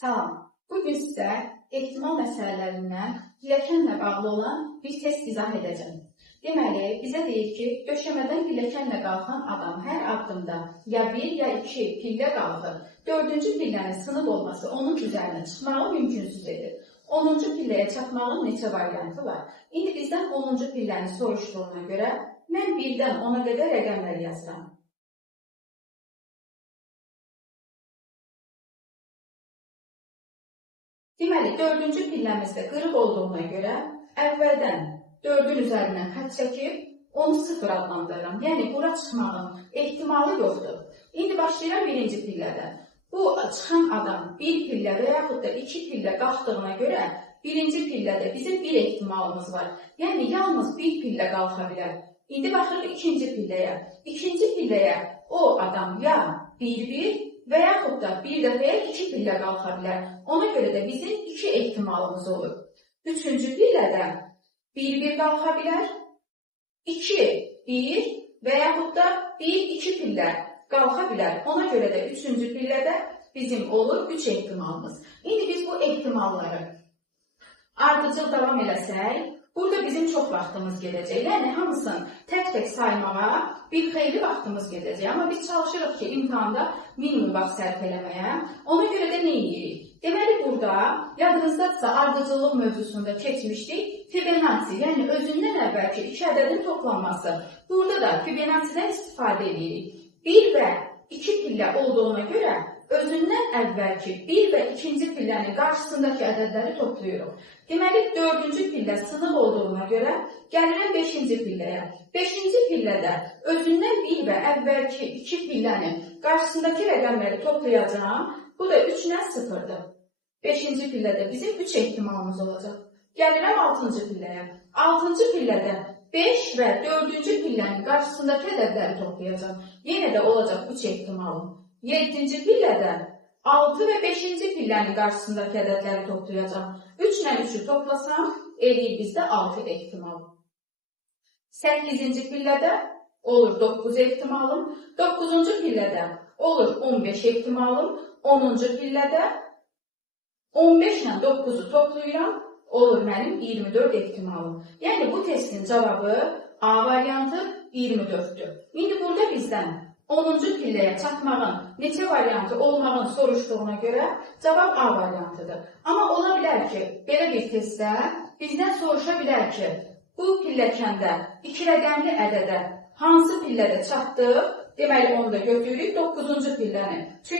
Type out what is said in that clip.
Salam. Bugün sizə ehtimal məsələlərindən pilləkənlə bağlı olan bir test izah edəcəm. Deməli, bizə deyir ki, döşəmədən pilləkənlə qalxan adam hər addımda ya 1 ya 2 pillə qalxır. 4-cü pillənin sınıq olması onun üzərinə çıxmağı mümkünsüz edir. 10-cu pilləyə çatmağın neçə variantı var? İndi bizdən 10-cu pilləni soruşduğuna görə mən 1-dən 10-a qədər rəqəmləri yazıram. Deməli, 4-cü pilləmizdə qırıq olduğuna görə əvvəldən 4-ün üzərindən xətt çəkib, onu 0 adlandırıram. Yəni, bura çıxmağın ehtimalı yoxdur. İndi başlayıram 1-ci pillədən. Bu, çıxan adam 1 pillə və yaxud da 2 pillə qalxdığına görə 1-ci pillədə bizim bir ehtimalımız var. Yəni, yalnız 1 pillə qalxa bilər. İndi baxırıq 2-ci pilləyə. 2-ci pilləyə o adam ya 1-1 və yaxud da bir dəfəyə 2 pillə qalxa bilər. Ona görə də bizim 2 ehtimalımız olur. 3-cü pillədə 1-1 qalxa bilər, 2-1 və yaxud da 1-2 pillə qalxa bilər. Ona görə də 3-cü pillədə bizim olur 3 ehtimalımız. İndi biz bu ehtimalları ardıcıl davam eləsək, burada bizim çox vaxtımız gedəcək. Yəni, hamısını tək-tək saymağa bir xeyli vaxtımız gedəcək. Amma biz çalışırıq ki, imtahanda minimum vaxt sərf eləməyə. Ona görə də nə edirik? Deməli, burada yadınızdadırsa ardıcıllıq mövzusunda keçmişdik. Fibonacci, yəni özündən əvvəlki 2 ədədin toplanması. Burada da Fibonacci'dən istifadə edirik. 1 və 2 pillə olduğuna görə özündən əvvəlki 1 və 2-ci pillənin qarşısındakı ədədləri toplayırıq. Deməli, 4-cü pillə sınıq olduğuna görə gəlirəm 5-ci pilləyə. 5-ci pillədə özündən 1 və əvvəlki 2 pillənin qarşısındakı rəqəmləri toplayacağım. Bu da 3 ilə 0-dır. 5-ci pillədə bizim 3 ehtimalımız olacaq. Gəlirəm 6-cı pilləyə. 6-cı pillədə 5 və 4-cü pillənin qarşısındakı ədədləri toplayacağım. Yenə də olacaq 3 ehtimalım. 7-ci pillədə 6 və 5-ci pillənin qarşısındakı ədədləri toplayacağım. 3 ilə 3-ü toplasam, eləyir bizdə 6 ehtimal. 8-ci pillədə olur 9 ehtimalım. 9-cu pillədə olur 15 ehtimalım. 10-cu pillədə 15 ilə 9-u toplayıram, olur mənim 24 ehtimalım. Yəni, bu testin cavabı A variantı 24-dür. İndi burada bizdən 10-cu pilləyə çatmağın neçə variantı olmağını soruşduğuna görə cavab A variantıdır. Amma ola bilər ki, belə bir testdə bizdən soruşa bilər ki, bu pilləkəndə 2 rəqəmli ədədə hansı pillədə çatdıq? Deməli, onu da götürürük 9-cu pilləni.